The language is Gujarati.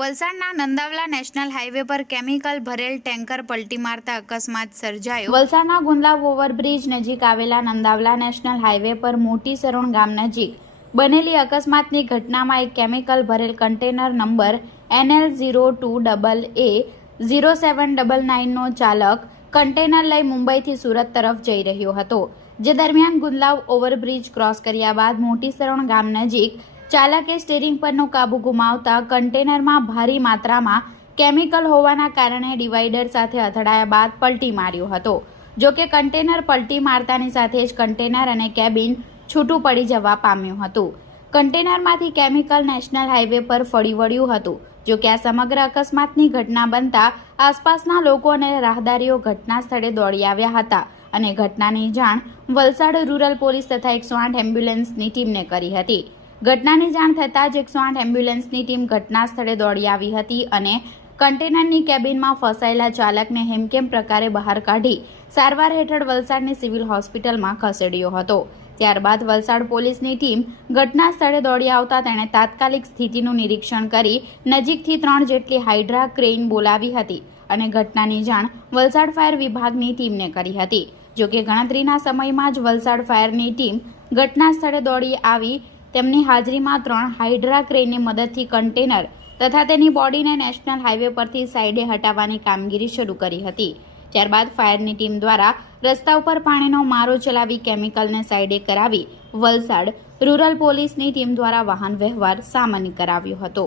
વલસાડના નંદાવલા નેશનલ હાઈવે પર કેમિકલ ભરેલ ટેન્કર પલટી મારતા અકસ્માત સર્જાયો વલસાડના ગુંદલાવ ઓવરબ્રિજ નજીક આવેલા નંદાવલા નેશનલ હાઈવે પર મોટી સરોણ ગામ નજીક બનેલી અકસ્માતની ઘટનામાં એક કેમિકલ ભરેલ container number NL zero two double A zero seven double નાઇનનો ચાલક કન્ટેનર લઈ મુંબઈથી સુરત તરફ જઈ રહ્યો હતો જે દરમિયાન ગુંદલાવ ઓવરબ્રિજ ક્રોસ કર્યા બાદ મોટી સરોણ ગામ નજીક ચાલકે સ્ટીરિંગ પરનો કાબુ ગુમાવતા કન્ટેનરમાં ભારી માત્રામાં કેમિકલ હોવાના કારણે ડિવાઈડર સાથે અથડાયા બાદ પલટી માર્યો હતો જો કે કન્ટેનર પલટી મારતાની સાથે જ કન્ટેનર અને કેબિન છૂટું પડી જવા પામ્યું હતું કન્ટેનરમાંથી કેમિકલ નેશનલ હાઈવે પર ફળી વળ્યું હતું જો કે આ સમગ્ર અકસ્માતની ઘટના બનતા આસપાસના લોકો અને રાહદારીઓ ઘટના સ્થળે દોડી આવ્યા હતા અને ઘટનાની જાણ વલસાડ રૂરલ પોલીસ તથા એકસો આઠ એમ્બ્યુલન્સની ટીમને કરી હતી ઘટનાની જાણ થતાં જ એકસો આઠ એમ્બ્યુલન્સની ટીમ ઘટના સ્થળે દોડી આવી હતી અને કન્ટેનરની કેબિનમાં ફસાયેલા ચાલકને હેમકેમ પ્રકારે બહાર કાઢી સારવાર હેઠળ વલસાડની સિવિલ હોસ્પિટલમાં ખસેડ્યો હતો ત્યારબાદ વલસાડ પોલીસની ટીમ ઘટના સ્થળે દોડી આવતા તેણે તાત્કાલિક સ્થિતિનું નિરીક્ષણ કરી નજીકથી ત્રણ જેટલી હાઇડ્રા ક્રેઇન બોલાવી હતી અને ઘટનાની જાણ વલસાડ ફાયર વિભાગની ટીમને કરી હતી જોકે ગણતરીના સમયમાં જ વલસાડ ફાયરની ટીમ ઘટના સ્થળે દોડી આવી તેમની હાજરીમાં ત્રણ હાઇડ્રા ક્રેનની મદદથી કન્ટેનર તથા તેની બોડીને નેશનલ હાઇવે પરથી સાઈડે હટાવવાની કામગીરી શરૂ કરી હતી ત્યારબાદ ફાયરની ટીમ દ્વારા રસ્તા ઉપર પાણીનો મારો ચલાવી કેમિકલને સાઇડે કરાવી વલસાડ રૂરલ પોલીસની ટીમ દ્વારા વાહન વ્યવહાર સામાન્ય કરાવ્યો હતો